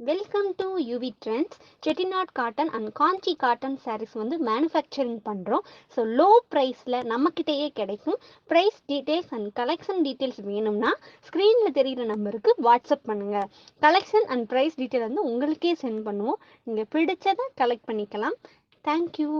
Welcome to UV Trendz. Chettinad Cotten and Kanchi Cotton sarees வந்து manufacturing பண்ணுறோம். So low ப்ரைஸில் நம்மக்கிட்டேயே கிடைக்கும். Price details and collection details வேணும்னா ஸ்க்ரீனில் தெரிகிற நம்பருக்கு வாட்ஸ்அப் பண்ணுங்கள். கலெக்ஷன் அண்ட் ப்ரைஸ் டீட்டெயில் வந்து உங்களுக்கே சென்ட் பண்ணுவோம். நீங்கள் பிடிச்சதை கலெக்ட் பண்ணிக்கலாம். தேங்க்யூ.